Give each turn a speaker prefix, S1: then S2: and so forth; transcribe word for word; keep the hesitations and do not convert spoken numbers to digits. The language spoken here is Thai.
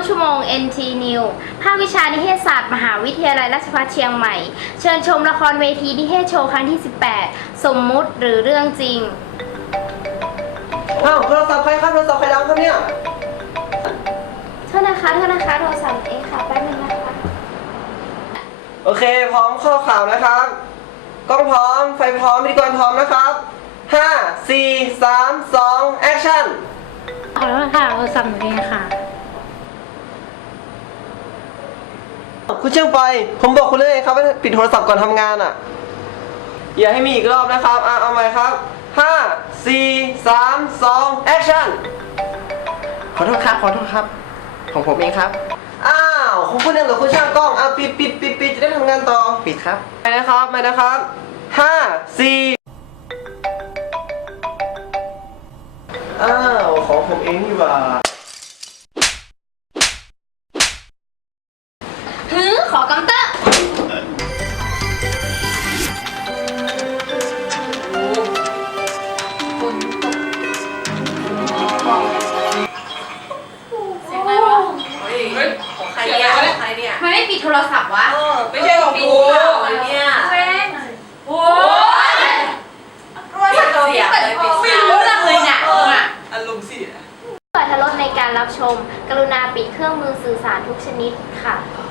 S1: ชั่วโมง เอ็น ที News ภาควิชานิเทศศาสตร์มหาวิทยาลัยราชภัฏเชียงใหม่ เชิญชมละครเวทีนิเทศโชว์ครั้งที่ สิบแปด สมมุติหรือเรื่องจริง
S2: อ้าวโทรศัพท์ใครครับโทรศัพท์ใครดังครับเนี่ย
S1: โทษนะคะโทษนะคะโทรศัพท์เองค่ะแป๊บนึงนะคะ
S2: โอเคพร้อมข้อข่าวนะครับกล้องพร้อมไฟพร้อมพิธีกรพร้อมนะครับห้า สี่ สาม สอง แอคชั่น
S3: ขอโทษค่ะโทรศัพท์หนูเองค่ะ
S2: คุณเชื่องไปผมบอกคุณเลยไงครับว่าปิดโทรศัพท์ก่อนทำงานอ่ะอย่าให้มีอีกรอบนะครับอ่ะเอาใหม่ครับห้า สี่ สาม สอง แอคชั่น
S4: ขอโทษครับ ขอโทษครับ ของผมเองครับ
S2: อ้าวคุณพูดเรื่องกับคุณช่างกล้องอ่ะปิดปิดปิดปิดจะได้ทำงานต่อ
S4: ปิดครับ
S2: ไปนะครับไปนะครับห้า สี่อ้าวของผมเองนี่หว่า
S1: หือขอกำเตอร์
S5: เสียงอะไรวะเฮ้ยของใครเนี่ยของใครเนี่ย
S1: ทำไมไม่ปิดโทรศัพท์วะ
S5: เออไม่ใช่ของกูเลยเนี่ย
S1: เว้นโอ้ย
S5: ปิดเสียงเลยปิดเสียง
S1: ไม่รู้เรื่องเลยเนี่ย
S5: ออ
S2: อารมณ์เสีย
S1: เปิดทรสในการรับชม กรุณาปิดเครื่องมือสื่อสารทุกชนิดค่ะ
S5: เอ